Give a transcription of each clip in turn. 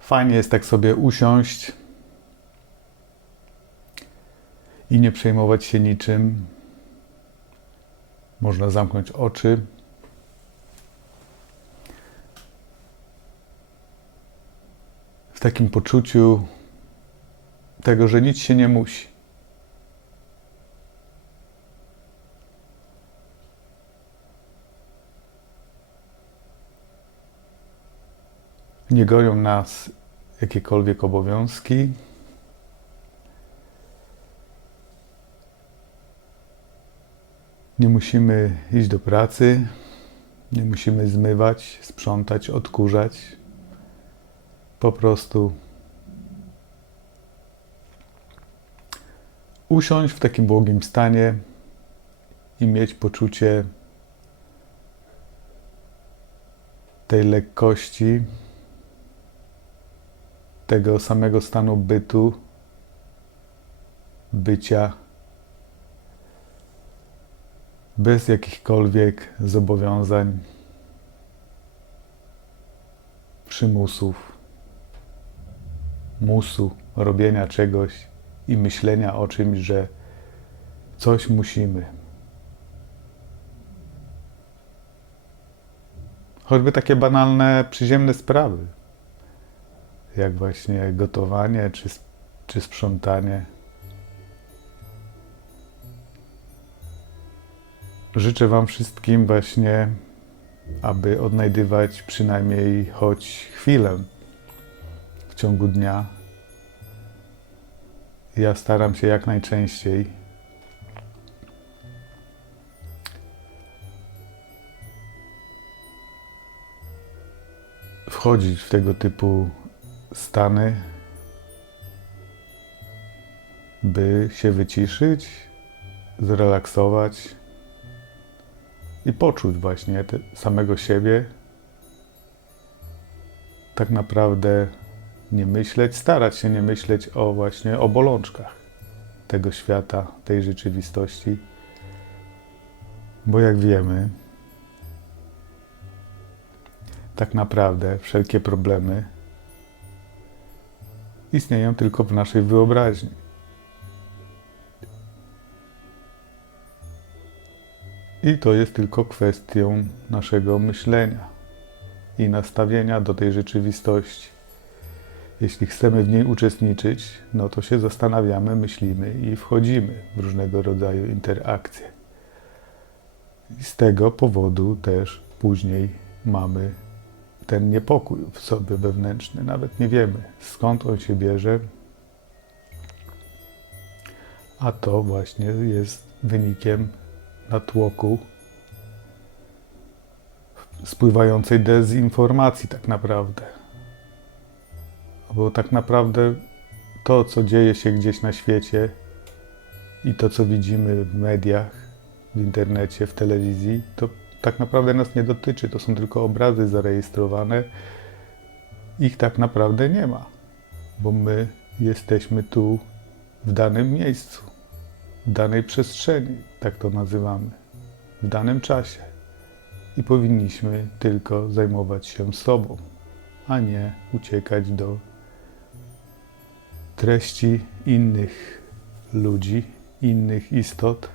Fajnie jest tak sobie usiąść i nie przejmować się niczym. Można zamknąć oczy. W takim poczuciu tego, że nic się nie musi. Nie gonią nas jakiekolwiek obowiązki. Nie musimy iść do pracy, nie musimy zmywać, sprzątać, odkurzać. Po prostu usiąść w takim błogim stanie i mieć poczucie tej lekkości, tego samego stanu bytu, bycia, bez jakichkolwiek zobowiązań, przymusów, musu robienia czegoś i myślenia o czymś, że coś musimy. Choćby takie banalne, przyziemne sprawy jak właśnie gotowanie czy, czy sprzątanie. Życzę Wam wszystkim właśnie, aby odnajdywać przynajmniej choć chwilę ciągu dnia. Ja staram się jak najczęściej. Wchodzić w tego typu stany, by się wyciszyć, zrelaksować i poczuć właśnie samego siebie. Tak naprawdę nie myśleć, starać się nie myśleć o właśnie o bolączkach tego świata, tej rzeczywistości. Bo jak wiemy, tak naprawdę wszelkie problemy istnieją tylko w naszej wyobraźni. I to jest tylko kwestią naszego myślenia i nastawienia do tej rzeczywistości. Jeśli chcemy w niej uczestniczyć, no to się zastanawiamy, myślimy i wchodzimy w różnego rodzaju interakcje. I z tego powodu też później mamy ten niepokój w sobie wewnętrzny. Nawet nie wiemy, skąd on się bierze. A to właśnie jest wynikiem natłoku spływającej dezinformacji, tak naprawdę. Bo tak naprawdę to, co dzieje się gdzieś na świecie i to, co widzimy w mediach, w internecie, w telewizji, to tak naprawdę nas nie dotyczy. To są tylko obrazy zarejestrowane. Ich tak naprawdę nie ma, bo my jesteśmy tu w danym miejscu, w danej przestrzeni, tak to nazywamy, w danym czasie. I powinniśmy tylko zajmować się sobą, a nie uciekać do treści innych ludzi, innych istot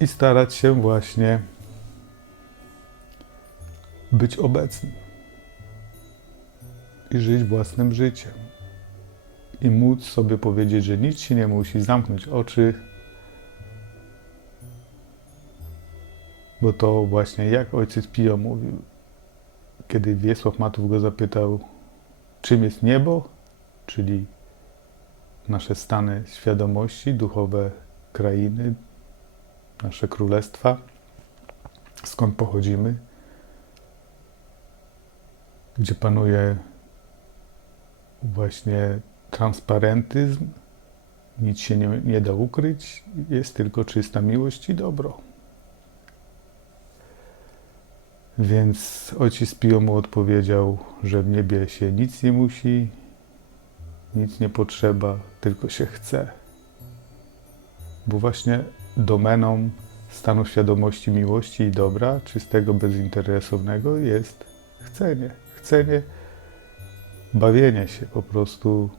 i starać się właśnie być obecnym i żyć własnym życiem. I móc sobie powiedzieć, że nic się nie musi, zamknąć oczy, bo to właśnie jak ojciec Pio mówił, kiedy Wiesław Matów go zapytał, czym jest niebo, czyli nasze stany świadomości, duchowe krainy, nasze królestwa, skąd pochodzimy, gdzie panuje właśnie transparentyzm, nic się nie, nie da ukryć, jest tylko czysta miłość i dobro. Więc ojciec Pio mu odpowiedział, że w niebie się nic nie musi, nic nie potrzeba, tylko się chce. Bo właśnie domeną stanu świadomości miłości i dobra, czystego, bezinteresownego jest chcenie. Chcenie, bawienie się po prostu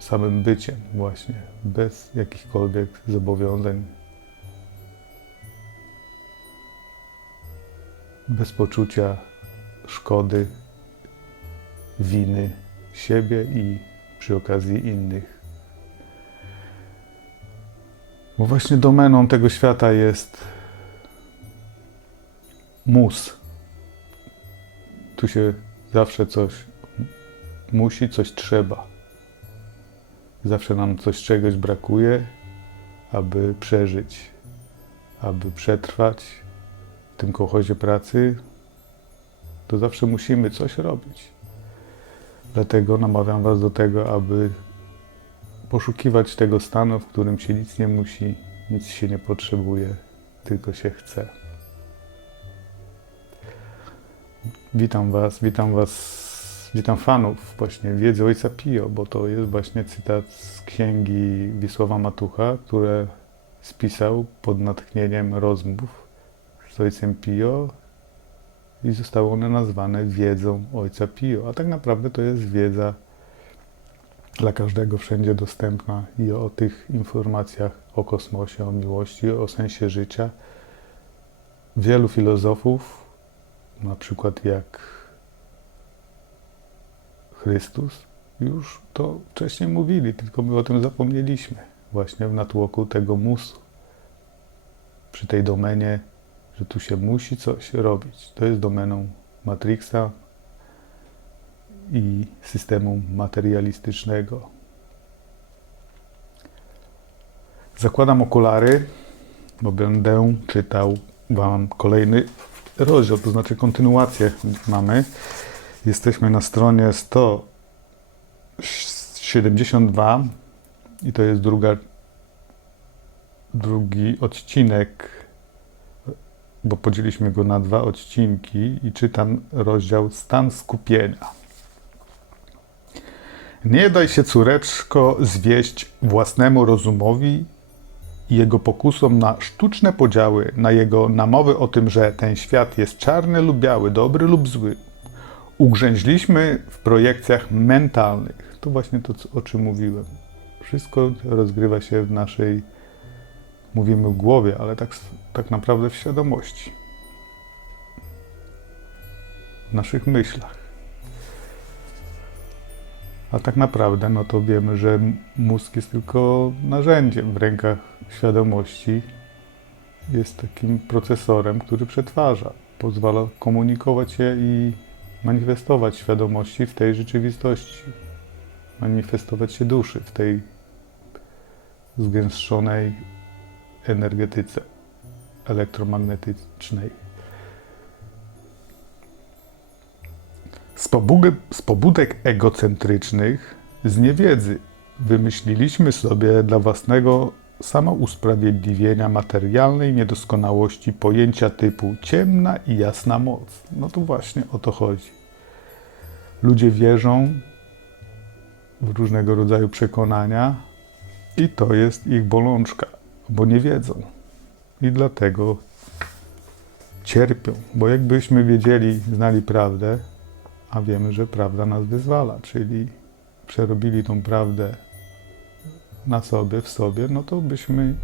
samym byciem właśnie, bez jakichkolwiek zobowiązań, bez poczucia szkody, winy siebie i przy okazji innych. Bo właśnie domeną tego świata jest mus. Tu się zawsze coś musi, coś trzeba. Zawsze nam coś czegoś brakuje, aby przeżyć, aby przetrwać tym kołchozie pracy, to zawsze musimy coś robić. Dlatego namawiam Was do tego, aby poszukiwać tego stanu, w którym się nic nie musi, nic się nie potrzebuje, tylko się chce. Witam Was, witam Was, witam fanów właśnie wiedzy Ojca Pio, bo to jest właśnie cytat z księgi Wisława Matucha, które spisał pod natchnieniem rozmów z Ojcem Pio i zostały one nazwane wiedzą Ojca Pio. A tak naprawdę to jest wiedza dla każdego wszędzie dostępna i o tych informacjach o kosmosie, o miłości, o sensie życia. Wielu filozofów, na przykład jak Chrystus, już to wcześniej mówili, tylko my o tym zapomnieliśmy. Właśnie w natłoku tego musu, przy tej domenie, że tu się musi coś robić. To jest domeną Matrixa, i systemu materialistycznego. Zakładam okulary, bo będę czytał Wam kolejny rozdział, to znaczy kontynuację mamy. Jesteśmy na stronie 172 i to jest druga, drugi odcinek, bo podzieliliśmy go na dwa odcinki i czytam rozdział Stan skupienia. Nie daj się, córeczko, zwieść własnemu rozumowi i jego pokusom na sztuczne podziały, na jego namowy o tym, że ten świat jest czarny lub biały, dobry lub zły. Ugrzęźliśmy w projekcjach mentalnych. To właśnie to, o czym mówiłem. Wszystko rozgrywa się w naszej, mówimy w głowie, ale tak, tak naprawdę w świadomości. W naszych myślach. A tak naprawdę, no to wiemy, że mózg jest tylko narzędziem w rękach świadomości. Jest takim procesorem, który przetwarza, pozwala komunikować się i manifestować świadomości w tej rzeczywistości, manifestować się duszy w tej zgęszczonej energetyce elektromagnetycznej. Z, pobudek, z pobudek egocentrycznych, z niewiedzy, wymyśliliśmy sobie dla własnego samousprawiedliwienia materialnej niedoskonałości pojęcia typu ciemna i jasna moc. No to właśnie o to chodzi. Ludzie wierzą w różnego rodzaju przekonania i to jest ich bolączka, bo nie wiedzą. I dlatego cierpią, bo jakbyśmy wiedzieli, znali prawdę, a wiemy, że prawda nas wyzwala, czyli przerobili tą prawdę na sobie, w sobie, no to byśmy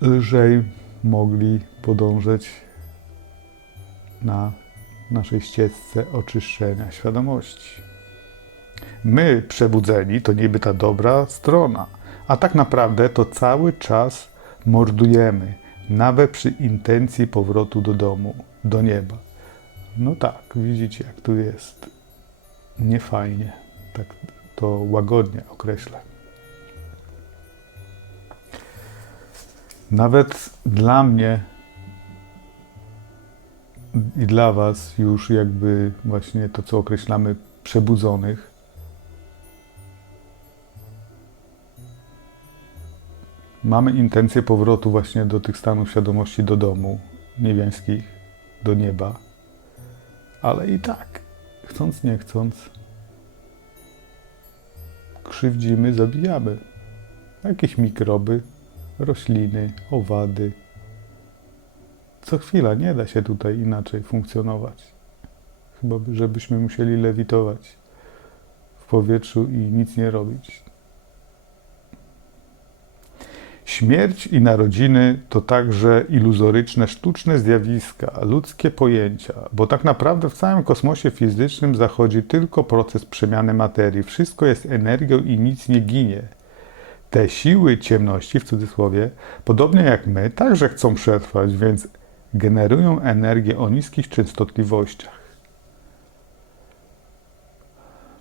lżej mogli podążać na naszej ścieżce oczyszczenia świadomości. My, przebudzeni, to niby ta dobra strona, a tak naprawdę to cały czas mordujemy nawet przy intencji powrotu do domu, do nieba. No tak, widzicie, jak tu jest niefajnie. Tak to łagodnie określę. Nawet dla mnie i dla Was już jakby właśnie to, co określamy przebudzonych, mamy intencję powrotu właśnie do tych stanów świadomości, do domu niebiańskich, do nieba. Ale i tak, chcąc nie chcąc, krzywdzimy, zabijamy. Jakieś mikroby, rośliny, owady. Co chwila nie da się tutaj inaczej funkcjonować. Chyba, by- żebyśmy musieli lewitować w powietrzu i nic nie robić. Śmierć i narodziny to także iluzoryczne, sztuczne zjawiska, ludzkie pojęcia, bo tak naprawdę w całym kosmosie fizycznym zachodzi tylko proces przemiany materii. Wszystko jest energią i nic nie ginie. Te siły ciemności, w cudzysłowie, podobnie jak my, także chcą przetrwać, więc generują energię o niskich częstotliwościach.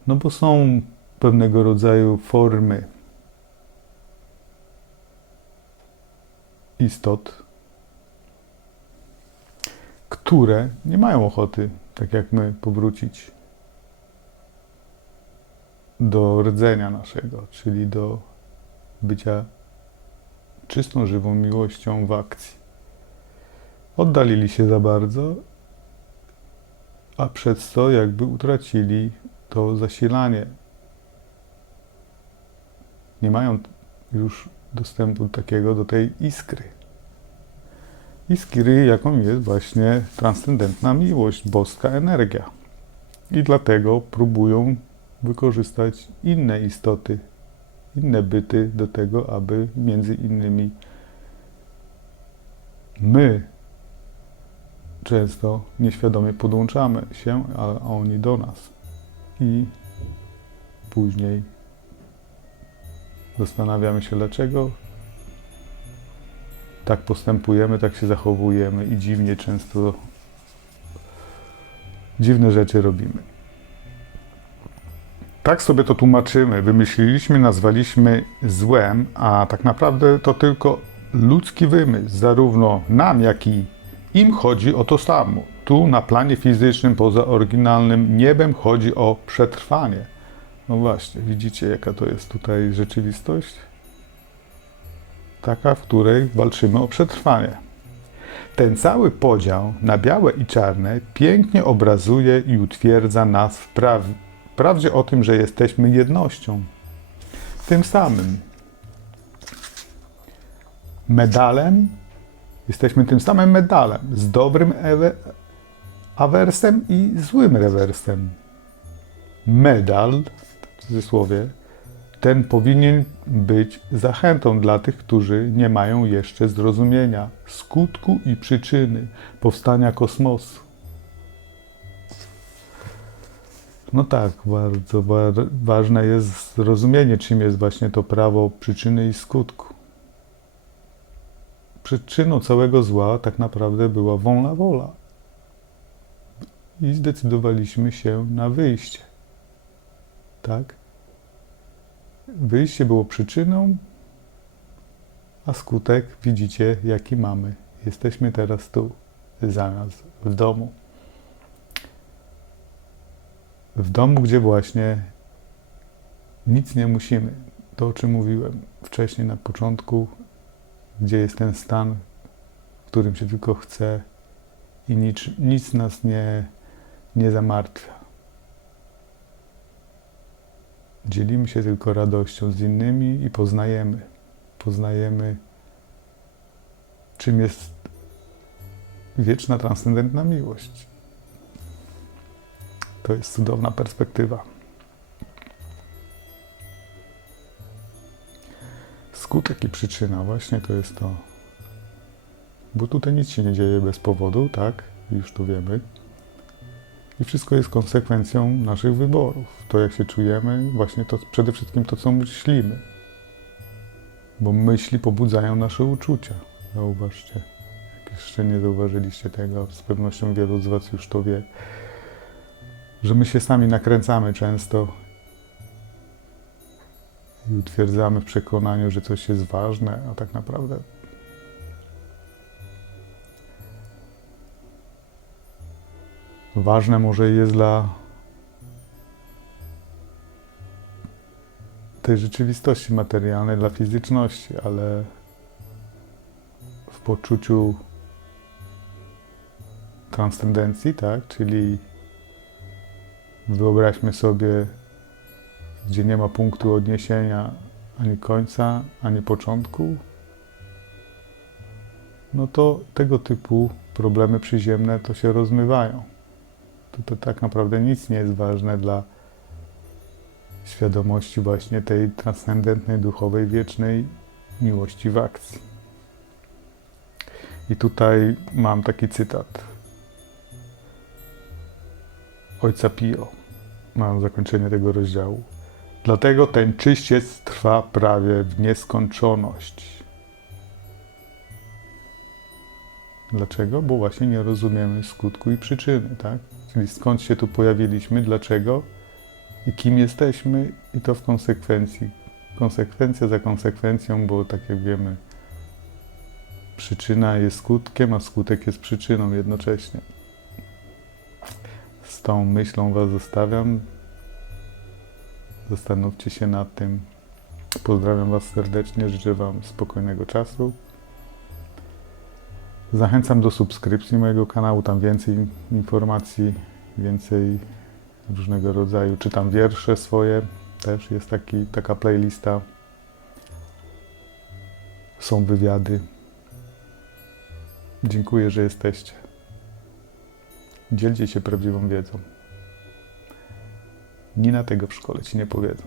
No bo są pewnego rodzaju formy istot, które nie mają ochoty, tak jak my, powrócić do rdzenia naszego, czyli do bycia czystą, żywą miłością w akcji. Oddalili się za bardzo, a przez to jakby utracili to zasilanie. Nie mają już dostępu takiego do tej iskry. Iskry, jaką jest właśnie transcendentna miłość, boska energia. I dlatego próbują wykorzystać inne istoty, inne byty do tego, aby między innymi my często nieświadomie podłączamy się, a oni do nas. I później zastanawiamy się, dlaczego tak postępujemy, tak się zachowujemy i dziwnie często dziwne rzeczy robimy. Tak sobie to tłumaczymy. Wymyśliliśmy, nazwaliśmy złem, a tak naprawdę to tylko ludzki wymysł. Zarówno nam, jak i im chodzi o to samo. Tu na planie fizycznym, poza oryginalnym niebem, chodzi o przetrwanie. No właśnie, widzicie, jaka to jest tutaj rzeczywistość? Taka, w której walczymy o przetrwanie. Ten cały podział na białe i czarne pięknie obrazuje i utwierdza nas w praw- prawdzie o tym, że jesteśmy jednością. Tym samym medalem, jesteśmy tym samym medalem z dobrym awersem i złym rewersem. Medal, w cudzysłowie, ten powinien być zachętą dla tych, którzy nie mają jeszcze zrozumienia skutku i przyczyny powstania kosmosu. No tak, bardzo wa- ważne jest zrozumienie, czym jest właśnie to prawo przyczyny i skutku. Przyczyną całego zła tak naprawdę była wolna wola. I zdecydowaliśmy się na wyjście. Tak? Wyjście było przyczyną, a skutek widzicie, jaki mamy. Jesteśmy teraz tu, zamiast w domu. W domu, gdzie właśnie nic nie musimy. To, o czym mówiłem wcześniej na początku, gdzie jest ten stan, w którym się tylko chce i nic, nic nas nie, nie zamartwia. Dzielimy się tylko radością z innymi i poznajemy. Poznajemy, czym jest wieczna, transcendentna miłość. To jest cudowna perspektywa. Skutek i przyczyna, właśnie to jest to. Bo tutaj nic się nie dzieje bez powodu, tak? Już to wiemy. I wszystko jest konsekwencją naszych wyborów. To, jak się czujemy, właśnie to przede wszystkim to, co myślimy. Bo myśli pobudzają nasze uczucia. Zauważcie. Jak jeszcze nie zauważyliście tego, z pewnością wielu z Was już to wie, że my się sami nakręcamy często i utwierdzamy w przekonaniu, że coś jest ważne, a tak naprawdę ważne może jest dla tej rzeczywistości materialnej, dla fizyczności, ale w poczuciu transcendencji, tak? Czyli wyobraźmy sobie, gdzie nie ma punktu odniesienia ani końca, ani początku, no to tego typu problemy przyziemne to się rozmywają. To, to tak naprawdę nic nie jest ważne dla świadomości właśnie tej transcendentnej, duchowej, wiecznej miłości w akcji. I tutaj mam taki cytat ojca Pio na zakończenie tego rozdziału. Dlatego ten czyściec trwa prawie w nieskończoność. Dlaczego? Bo właśnie nie rozumiemy skutku i przyczyny, tak? Czyli skąd się tu pojawiliśmy, dlaczego i kim jesteśmy, i to w konsekwencji. Konsekwencja za konsekwencją, bo tak jak wiemy, przyczyna jest skutkiem, a skutek jest przyczyną jednocześnie. Z tą myślą Was zostawiam. Zastanówcie się nad tym. Pozdrawiam Was serdecznie, życzę Wam spokojnego czasu. Zachęcam do subskrypcji mojego kanału, tam więcej informacji, więcej różnego rodzaju. Czytam wiersze swoje, też jest taki, taka playlista. Są wywiady. Dziękuję, że jesteście. Dzielcie się prawdziwą wiedzą. Nina tego w szkole ci nie powiedzą.